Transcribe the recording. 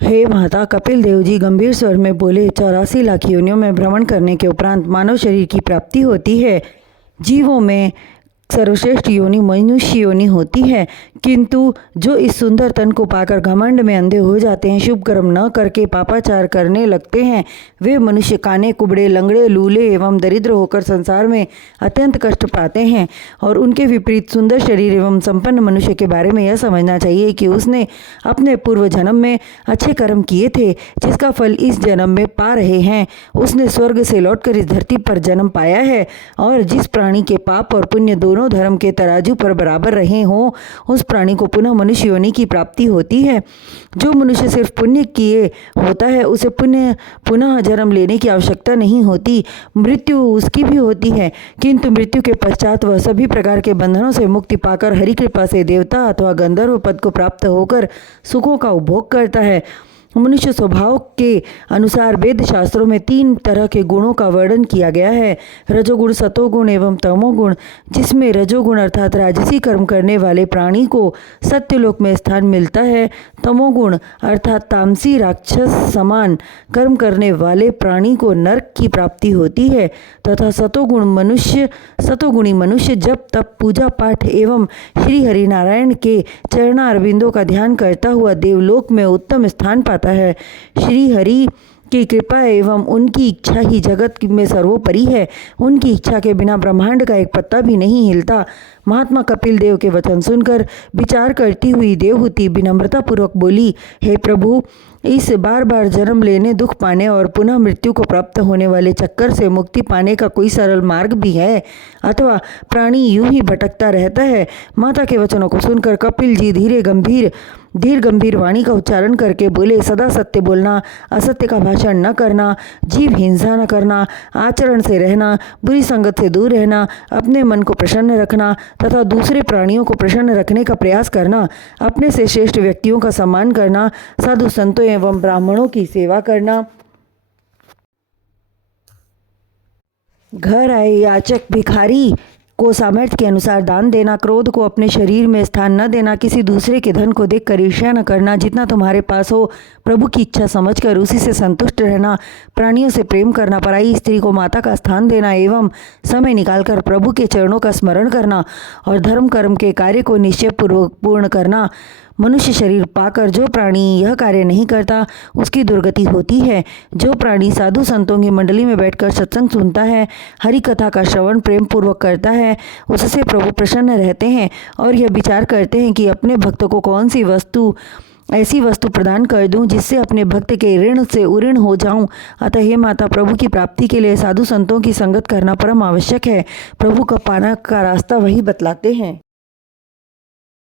हे माता, कपिल देव जी गंभीर स्वर में बोले, 84 लाख योनियों में भ्रमण करने के उपरांत मानव शरीर की प्राप्ति होती है। जीवों में सर्वश्रेष्ठ योनि मनुष्य योनि होती है, किंतु जो इस सुंदर तन को पाकर घमंड में अंधे हो जाते हैं, शुभ कर्म न करके पापाचार करने लगते हैं, वे मनुष्य काने, कुबड़े, लंगड़े, लूले एवं दरिद्र होकर संसार में अत्यंत कष्ट पाते हैं। और उनके विपरीत सुंदर शरीर एवं संपन्न मनुष्य के बारे में यह समझना चाहिए कि उसने अपने पूर्व जन्म में अच्छे कर्म किए थे, जिसका फल इस जन्म में पा रहे हैं। उसने स्वर्ग से लौटकर इस धरती पर जन्म पाया है, और जिस प्राणी के पाप और पुण्य दोनों धर्म के तराजू पर बराबर रहे हों, उस प्राणी को पुनः मनुष्य योनि की प्राप्ति होती है। जो मनुष्य सिर्फ पुण्य किए होता है, उसे पुनः जन्म लेने की आवश्यकता नहीं होती। मृत्यु उसकी भी होती है, किंतु मृत्यु के पश्चात वह सभी प्रकार के बंधनों से मुक्ति पाकर हरि कृपा से देवता अथवा गंधर्व पद को प्राप्त होकर सुखों का उपभोग करता है। मनुष्य स्वभाव के अनुसार वेद शास्त्रों में 3 तरह के गुणों का वर्णन किया गया है, रजोगुण, सतोगुण एवं तमोगुण। जिसमें रजोगुण अर्थात राजसी कर्म करने वाले प्राणी को सत्यलोक में स्थान मिलता है, तमोगुण अर्थात तामसी राक्षस समान कर्म करने वाले प्राणी को नरक की प्राप्ति होती है, तथा सतोगुणी मनुष्य जप तप पूजा पाठ एवं श्री हरि नारायण के चरणारविंदों का ध्यान करता हुआ देवलोक में उत्तम स्थान पाता है। श्री हरि की कृपा एवं उनकी इच्छा ही जगत में सर्वोपरि है। उनकी इच्छा के बिना ब्रह्मांड का एक पत्ता भी नहीं हिलता। महात्मा कपिल देव के वचन सुनकर विचार करती हुई देवहूति विनम्रता पूर्वक बोली, हे प्रभु, इस बार बार जन्म लेने, दुख पाने और पुनः मृत्यु को प्राप्त होने वाले चक्कर से मुक्ति पाने का कोई सरल मार्ग भी है, अथवा प्राणी यूं ही भटकता रहता है? माता के वचनों को सुनकर कपिल जी धीर गंभीर वाणी का उच्चारण करके बोले, सदा सत्य बोलना, असत्य का भाषण न करना, जीव हिंसा न करना, आचरण से रहना, बुरी संगत से दूर रहना, अपने मन को प्रसन्न रखना तथा दूसरे प्राणियों को प्रसन्न रखने का प्रयास करना, अपने से श्रेष्ठ व्यक्तियों का सम्मान करना, साधु संतों एवं ब्राह्मणों की सेवा करना, घर आए याचक भिखारी को सामर्थ्य के अनुसार दान देना, क्रोध को अपने शरीर में स्थान न देना, किसी दूसरे के धन को देखकर ईर्ष्या न करना, जितना तुम्हारे पास हो प्रभु की इच्छा समझकर उसी से संतुष्ट रहना, प्राणियों से प्रेम करना, पराई स्त्री को माता का स्थान देना एवं समय निकालकर प्रभु के चरणों का स्मरण करना और धर्म कर्म के कार्य को निश्चय पूर्वक पूर्ण करना। मनुष्य शरीर पाकर जो प्राणी यह कार्य नहीं करता, उसकी दुर्गति होती है। जो प्राणी साधु संतों की मंडली में बैठकर सत्संग सुनता है, हरि कथा का श्रवण प्रेम पूर्वक करता है, उससे प्रभु प्रसन्न रहते हैं और यह विचार करते हैं कि अपने भक्त को कौन सी ऐसी वस्तु प्रदान कर दूं जिससे अपने भक्त के ऋण से उऋण हो जाऊं। अतः हे माता, प्रभु की प्राप्ति के लिए साधु संतों की संगत करना परम आवश्यक है। प्रभु का पाना का रास्ता वही बतलाते हैं।